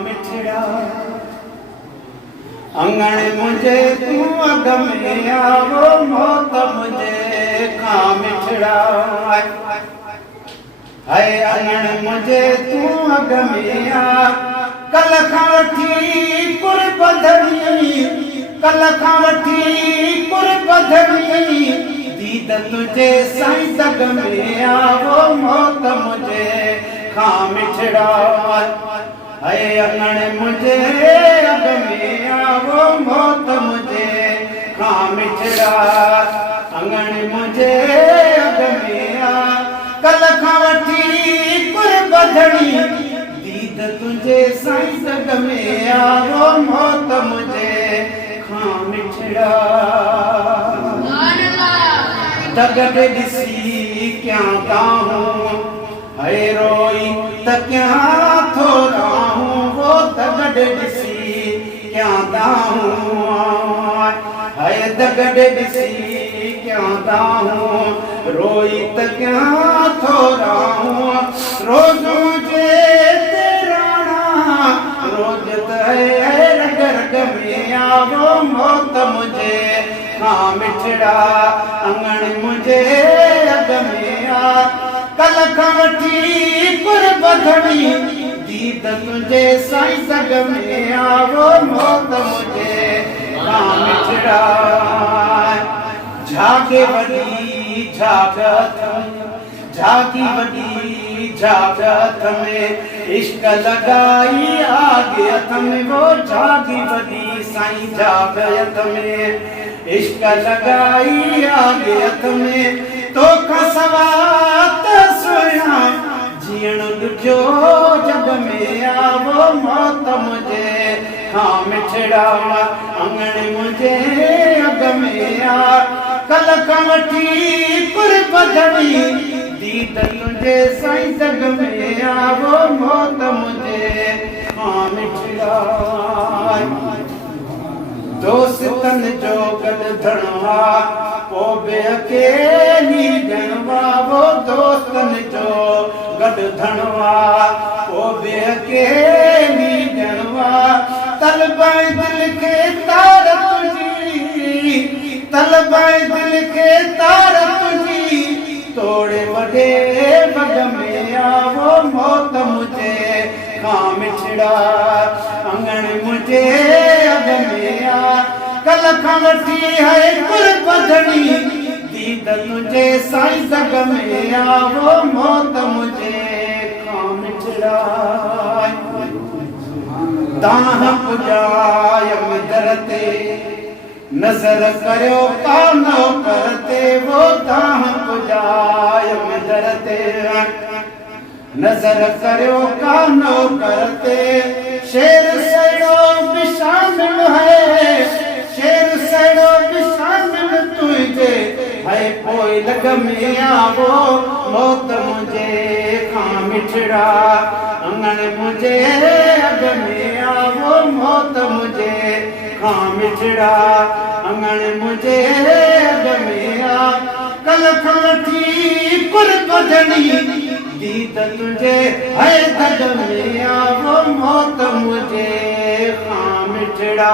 मिठड़ा अंगण मुझे तू अग में आवो मौत मुझे खा मिठड़ा है अंगण मुझे तू अग में आ कल खाठी कुर बधड़ी कल खाठी कुर बधड़ी दीद तुझे साईं सग में आवो मौत मुझे खा मिठड़ा है अंगण मुझे अग में आवो मौत मुझे खा मिठड़ा अंगण मुझे अग में आ कल खाठी कुर बधड़ी दीद तुझे साईं सग में आवो मौत मुझे खा मिठड़ा दगड़ दिसी क्या गाऊं है रोई त क्या थोड़ा हूँ वो दगड़ दिसी क्या दाऊं है दगड़ दिसी क्या दाऊं रोई त क्या थोड़ा हूँ रोज मुझे तेरा रोज है रग रग में आवो मौत मुझे हाँ मिठड़ा अंगण मुझे अग में आ कल खाठी कुर बधड़ी दीद तुझे साईं सग में आवो मौत मुझे हाँ मिठड़ा झाके वडी झागत झाकी वडी झागत में इश्क लगाई आगे हथ में वो झाकी वडी साईं झागत में इश्क लगाई आगे हथ में तो खसवात सुना जीण जो जग में आवो मौत मुझे हाँ मिठड़ा अंगण मुझे अग में आ कल खाठी कुर बधड़ी दीद तुझे साईं सग में आवो मौत मुझे हाँ मिठड़ा दोस्तन जो गड धणवा पोबे अकेली गणवा वो दोस्तन जो गड धणवा पोबे अकेली गणवा तलबाई दिल के तार तुझी तलबाई दिल के तार तुझी तोड़े वडे बग में आवो मौत मुझे खा मिठड़ा अंगण मुझे अग में आ कल खाठी है कुर बधड़ी दीद तुझे साईं सग में आवो मौत मुझे खा मिठड़ा दाह पुजाय मदरते नजर करो कानो करते वो दाह पुजाय मदरते नजर करो कानो करते शेर सड़ो बिशामिल है शेर सड़ो बिशामिल तुझे है कोई लग में आवो मौत मुझे खा मिठड़ा अंगण मुझे अग में आवो मौत मुझे खा मिठड़ा अंगण मुझे अग में आ कल खाठी कुर बधड़ी दीद तुझे है दग में आवो मौत मुझे खा मिठड़ा।